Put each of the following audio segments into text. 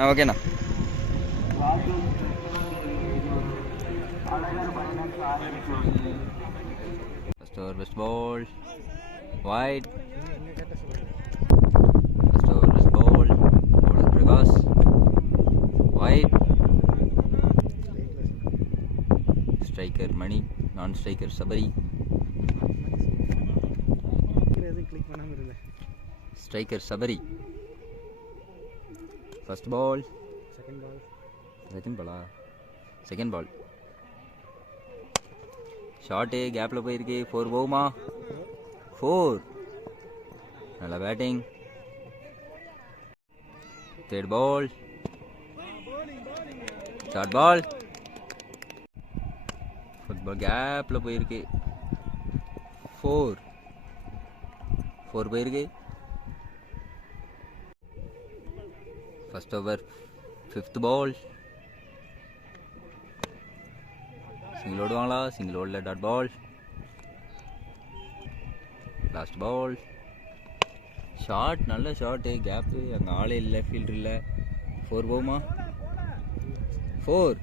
ஓகேண்ணா. First over, best ball, wide. First over, best ball, bowler Prakash, wide. Striker Mani, non-striker Sabari. Striker Sabari. First ball. Second ball. Shot கேப்பில் போயிருக்கு. 4 போகுமா? 4. நல்ல batting. Third ball. Short ball. Football கேப்பில் போயிருக்கு. 4 போயிருக்கு. First over 5th ball. Single ஓடுவாங்களா? Single ஓடல. Dot ball. Last ball. Short, நல்ல ஷார்ட்டு. கேப்பு, அங்கே ஆளே இல்லை, ஃபீல்டர் இல்லை. 4 போகுமா? 4.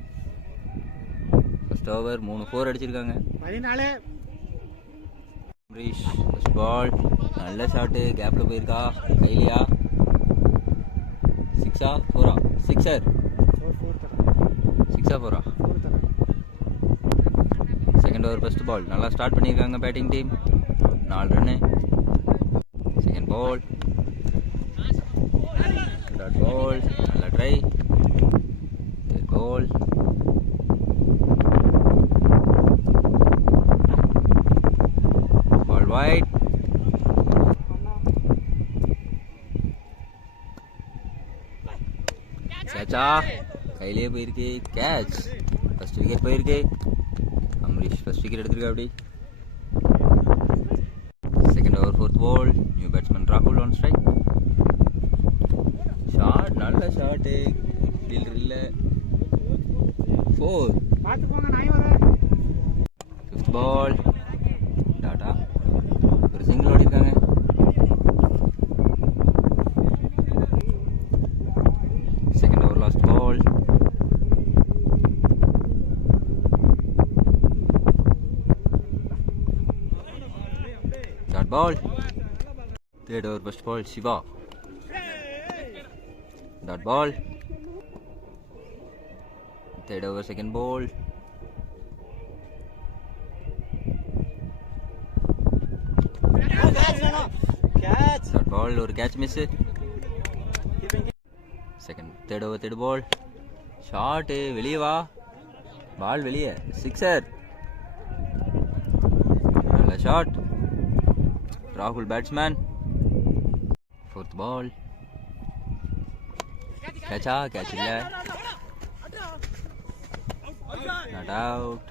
ஃபர்ஸ்ட் ஓவர் 3 4 அடிச்சிருக்காங்க. Amrish first ball. நல்ல ஷாட்டு. கேப்பில் போயிருக்கா? கைலியா? 6ஆ 4ஆ? 6 6ஆ 4ஆ? Second over first ball. நல்லா ஸ்டார்ட் பண்ணியிருக்காங்க batting team. 4 run. Second ball. Dot ball. நல்ல try. Third ball. Ball wide. கேட்சா? கையிலேயே போயிருக்கு. கேட்ச். ஃபர்ஸ்ட் விக்கெட் போயிருக்கு. அம்ரீஷ் ஃபர்ஸ்ட் விக்கெட் எடுத்திருக்கா. அப்படி second over 4th ball. New batsman ராகுல் ஆன் ஸ்ட்ரைக். ஷார்ட், நல்ல ஷார்ட்டு. ஃபீல்டர் இல்லை. 4. 5th ball. டாடா ஒரு single ஓடிருக்காங்க. Second over last ball. Dot ball. Third over first ball. Shiva. Dot ball. Third over second ball. Dot ball. ஒரு catch miss. Third over third ball. Short. வெளியே வா. Ball வெளியே. 6. நல்ல shot. ராகுல் batsman. 4th ball. கேட்சா? Catch இல்லை. Not out.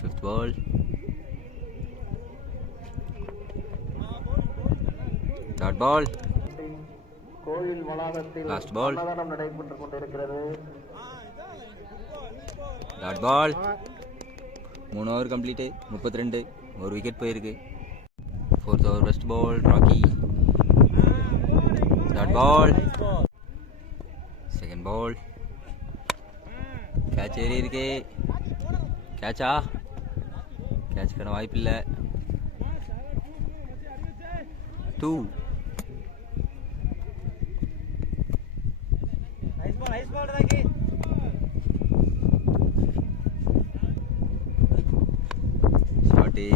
5th ball. Dot ball. Last ball. Dot ball. 3 over complete. 32. ஒரு wicket போயிருக்கு. 4th over first ball. Rocky. Dot ball. Second ball. Catch ஏறி இருக்கு. கேட்சா? கேட்ச்க்கான வாய்ப்பு இல்லை. 2. ஷார்ட்டி.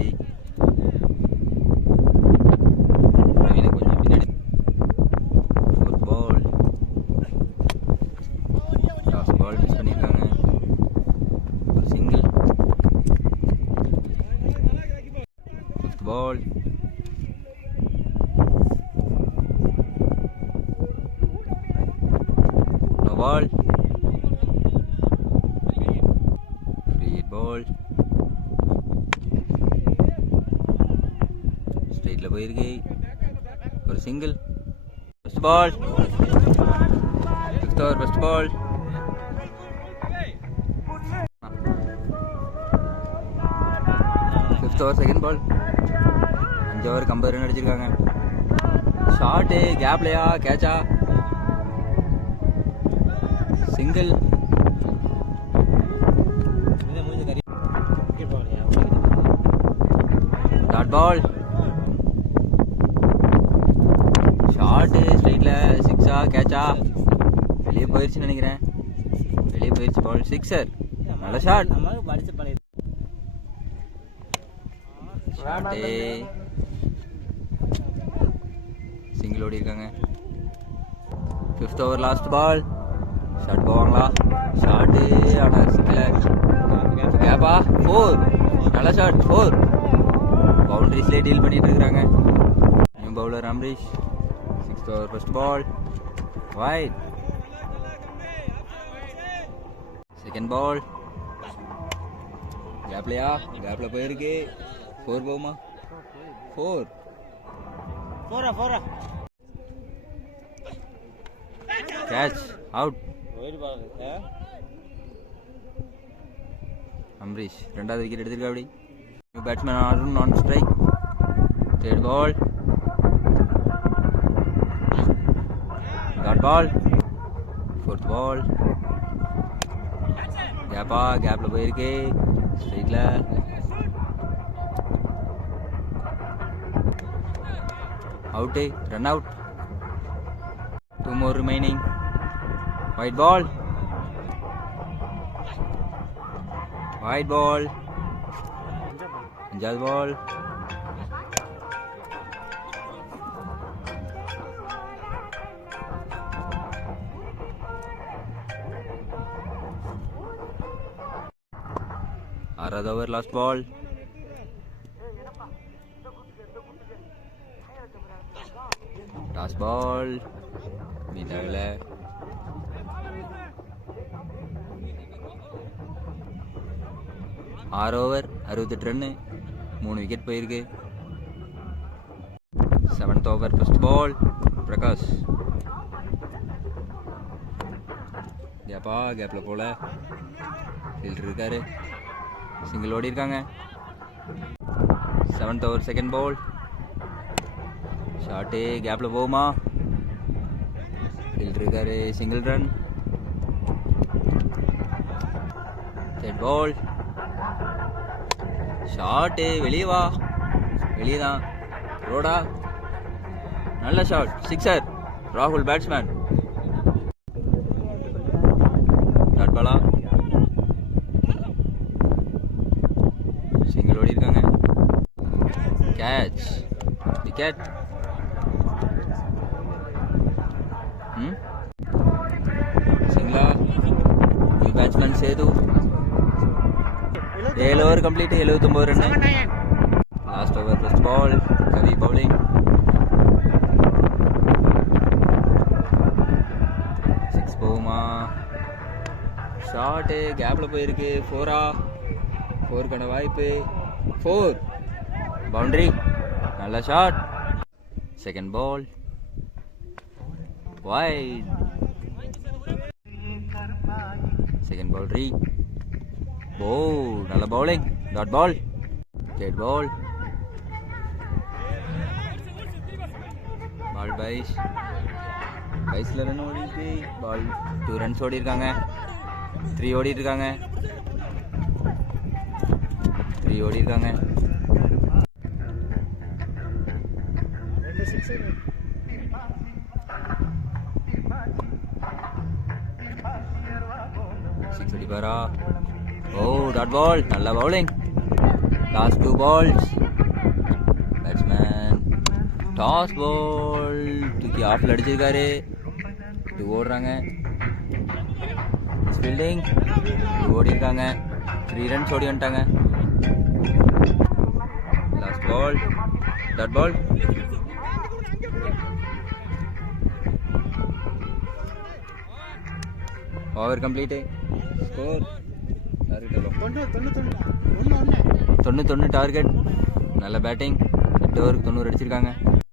பிரவீனை கொஞ்சம் பின்னாடி. 4th பால். லாஸ்ட் பால் மிஸ் பண்ணியிருக்காங்க. ஒரு single. 5th ball. No ball. Free ball. ஸ்ட்ரைட்ல போயிருக்கு. ஒரு single. First ball. 5th over first ball. 5th over second ball. 5 ஓவருக்கு 50 ரன் அடிச்சிருக்காங்க. ஷாட்டு கேப்லையா கேட்சா சிங்கிள் டாட் பால் ஷாட்டு ஸ்ட்ரைட்ல சிக்ஸா கேட்சா வெளியே போயிடுச்சுன்னு நினைக்கிறேன். வெளியே போயிடுச்சு பால். சிக்ஸர். நல்ல ஷாட். ஷாட்டு சிங்கிள் ஓடி இருக்காங்க. 5th over last ball. Shot போவாங்களா? ஷாட்டு ஆனால் சிங்கிள் கேப்பா 4. நல்ல ஷாட் 4. பவுண்டரிஸ்லேயே டீல் பண்ணிட்டு இருக்கிறாங்க. New bowler Amrish. 6th over first ball. Wide. Second ball. கேப்லையா? கேப்ல போயிருக்கு. 4 போகுமா? 4. Catch out. அம்ரீஷ் 2வது விக்கெட் எடுத்திருக்கா. அப்படி new batsman Arun on strike. Third ball. Dot ball. 4th ball. கேப்பா? கேப்ல போயிருக்கு. ஸ்ட்ரைட்ல out. Run out. 2 more remaining. White ball. White ball. 5th ball. ஆறாவது over last ball. Toss ball meet ஆகல. ஆறு ஓவர் 68 ரன்னு. 3 விக்கெட் போயிருக்கு. 7th ஓவர் ஃபர்ஸ்ட் பால். பிரகாஷ் கேப்பா? கேப்ல போல. ஃபீல்டர் இருக்காரு. சிங்கிள் ஓடி இருக்காங்க. 7th ஓவர் செகண்ட் பால். ஷாட்டு கேப்ல போகுமா? ஃபீல்டர் இருக்காரு. Single run. Third ball. Shot வெளியே வா. வெளியே தான். ரோடா? நல்ல ஷாட். சிக்ஸர். ராகுல் பேட்ஸ்மேன். டாட் பாலா? சிங்கிள் ஓடி இருக்காங்க. கேட்ச். விக்கெட். சிங்கிளா? New batsman Sethu. 7 over complete. 79 run. Last over first ball. Kavi bowling. 6 போகுமா? ஷாட்டு கேப்ல போயிருக்கு. 4ஆ? 4க்கான வாய்ப்பு. 4. பவுண்டரி. நல்ல shot. Second ball. Wide. Second ball ரீ. ஓ நல்ல bowling. Dot ball. Third ball. Ball byes. பைஸ்ல ரன் ஓடிட்டு பால் 2 ரன்ஸ் ஓடி இருக்காங்க. 3 ஓடிட்டு இருக்காங்க. 3 ஓடி இருக்காங்க. 6 அடிப்பாரா? ஓ டாட் பால். நல்ல bowling. Last 2 balls. Batsman toss ball தூக்கி ஆஃப்ல அடிச்சிருக்காரு. 2 ஓடுறாங்க. ஃபீல்டிங். 2 ஓடி இருக்காங்க. 3 ரன்ஸ் ஓடி வந்துட்டாங்க. Last ball. Dot ball. Over complete. Score 91 target. நல்ல பேட்டிங். 8 ஓவருக்கு 90 அடிச்சிருக்காங்க.